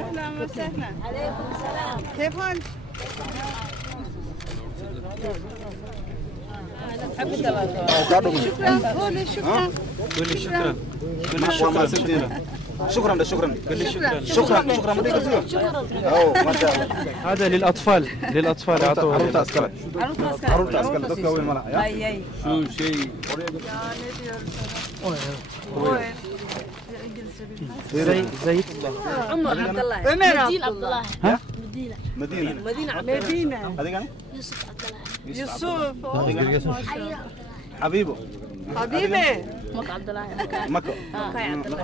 أهلا وسهلا. عليكم السلام. كيف حالك؟ شكرا. قولي شكرا. قولي شكرا. شكرا. شكرا. شكرا. شكرا. أوه ما شاء الله. هذا للأطفال. للأطفال أعطوه. عروض أسكال. عروض أسكال. دكتور وين ملا؟ أي. شو شيء. زيت عمر عبد الله. عمر عبد الله. ها؟ مدينة عبد الله. هذا كان؟ يوسف. حبيبه. حبيبي. مكة عبد الله. مكة. عبد الله.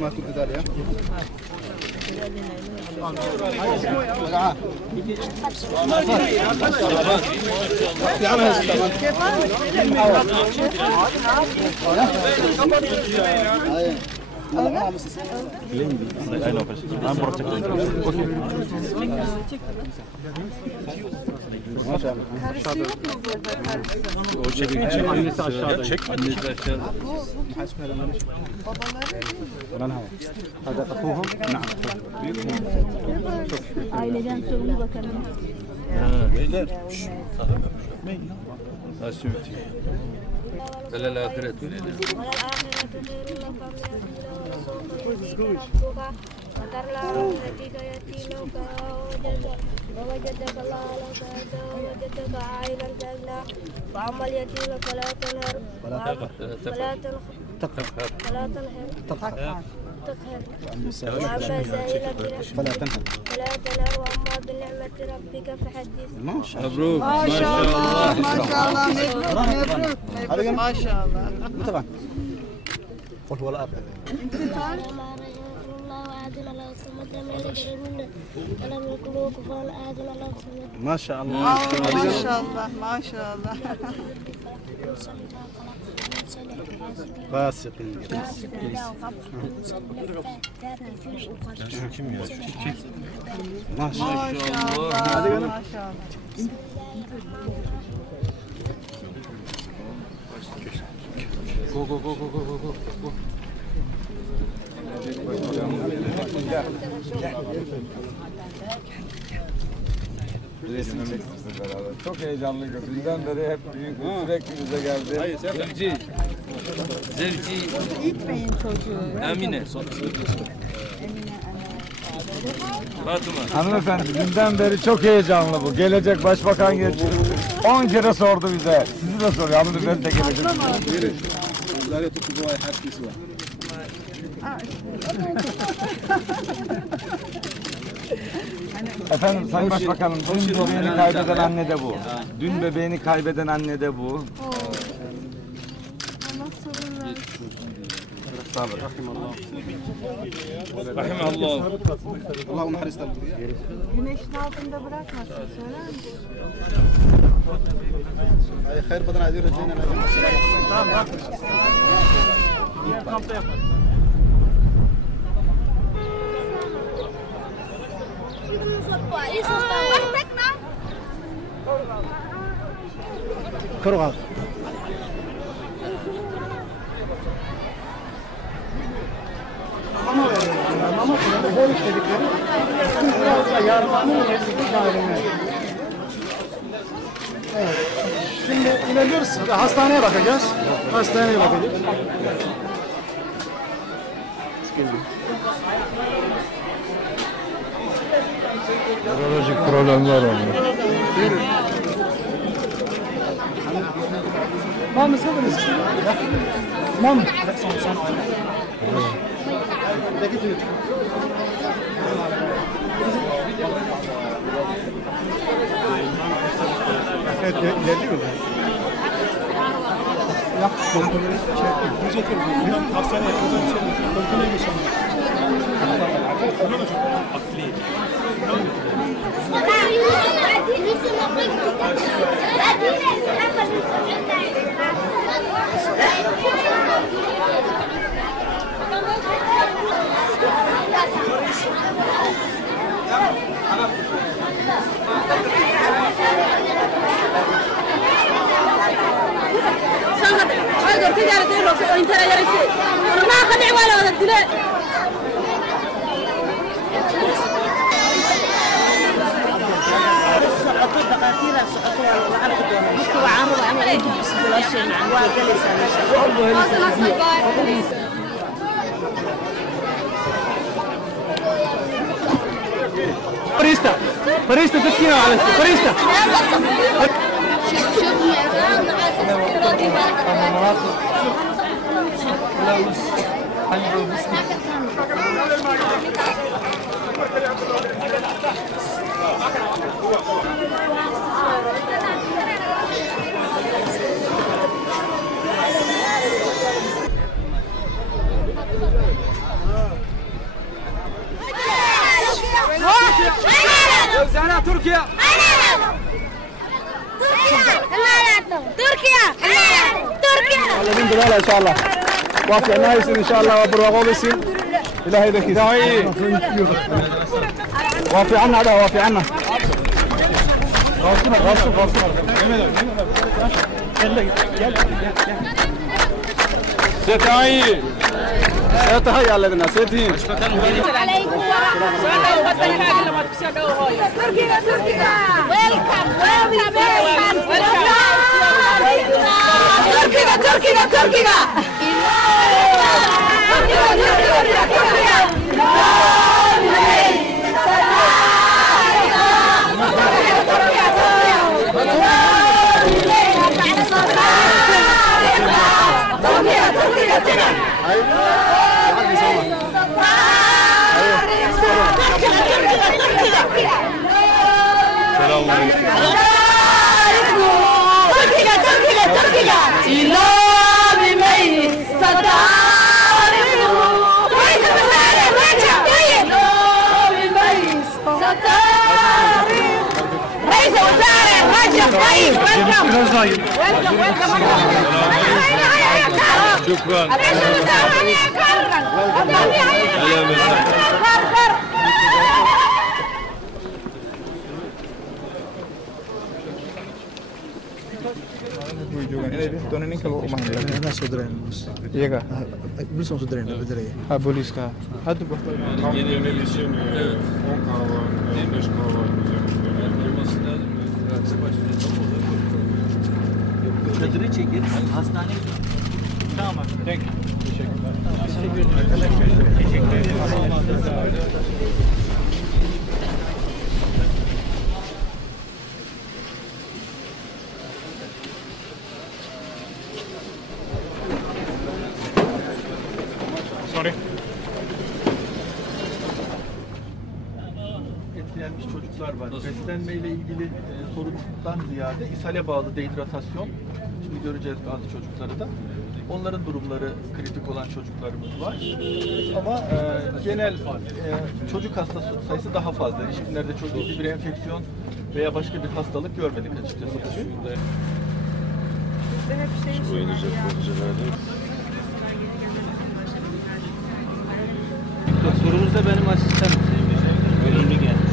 ما كنت داري ما شاء الله. Karısı yok mu burada karısı? O çekin. Annesi aşağıda. Çek. Annesi aşağıda. Babaları هذا أخوهم؟ نعم. Aileden sorumlu bakanım. beyler. Asimti. Velel ahiret velel. ووجدك الله لك ووجدك عائلا جنة فأما اليتيم فلا تنهر فلا تقهر وأما السائل فلا تنهر وأما بنعمة ربك فحدث. ما شاء الله. مبروك. ما شاء الله. ما شاء الله. مبروك. ما شاء الله. طبعا. قل هو الأب. ما شاء الله. ما شاء الله. ما شاء الله. فاسقين. ما شاء الله. ما شاء الله. Go go go go go go go. Çok heyecanlıydı. Bizden beri hep büyük sürekli bize geldi. Zevci. İtmeyin çocuğu. Emine. Fatıma. Hanımefendi dünden beri çok heyecanlı bu. Gelecek başbakan geçti. 10 kere sordu bize. Sizi de soruyor. Hanımefendi de gelecek. Efendim Sayın Başbakanım, dün bebeğini kaybeden anne de bu. Dün bebeğini kaybeden anne de bu. صابر رحمه الله. اللهم حرصنا. Güneşin altında bırakmasın söyler misin? خير بدنا هذه رجعنا Tamam bak. Diğer kampta yapalım. كرغة Şimdi ilerliyoruz. Hastaneye bakacağız. Hastaneye bakacağız. Nörolojik problemler var. Mom, is over this. Mom. Evet, ilerliyor mu? Yap, kontrolü çek. Hastaneye kontrolü geçelim. فريستا فريستا تسكينة على فريستا زعنا تركيا. تركيا الذين دلالة إن شاء الله وافي عنا يسين إن شاء الله وبرغوب يسين إلهي ذكي وافي عنا هذا وافي عنا ستاي سيتهيأ الذين سيتين عليكم ورحمة تركيا سلام عليكم. شكرا. Iya kah? Belum saudaranya, betul ya? Ha, polis kah? Hadi bu. Yeni yönetim 10 kahve, 25 kahve. Kadını çekip hastaneye Tamam. Thank you. teşekkür ederim. Sorry. Etkilenmiş çocuklar var. Beslenmeyle ilgili sorundan ziyade ishale bağlı dehidratasyon. Şimdi göreceğiz bazı çocukları da. Onların durumları kritik olan çocuklarımız var. Ama genel çocuk hasta sayısı daha fazla. Erişkinlerde çok ciddi bir enfeksiyon veya başka bir hastalık görmedik açıkçası. Doktorumuz da benim asistanım. Ölümlü gelmiş.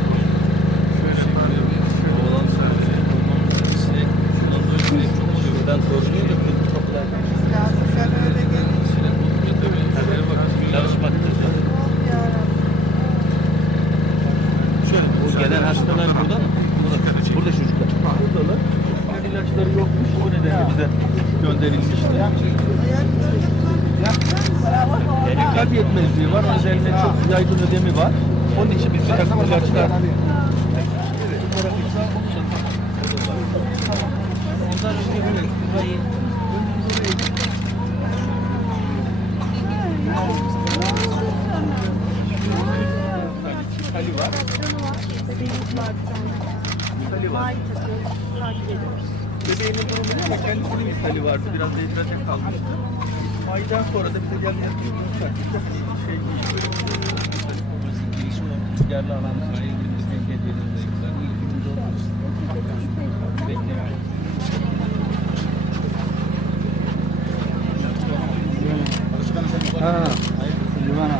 Oğlan söylüyor. Şuradan soruluyor da kapılar. Yazık sen öyle gelin. Çalışmaktır. Şöyle, o gelen hastalar burada mı? Burada çocuklar. Buradalar. İlaçları yokmuş. O nedenle bize gönderilmişti. Kalp yetmezliği var. O nedenle çok yaygın ödemi var. Onun için biz bir takım ilaçlar Ondan önce burayı hali var. Hali var. Bebeğimin durumunda kendisinin bir hali vardı. Biraz dehidrate kalmıştı. Aydan sonra da bize gelmeyen bir yumuşak. Çok iyi şey değil. yerli alan sahil Türkiye'de Ha, gimana?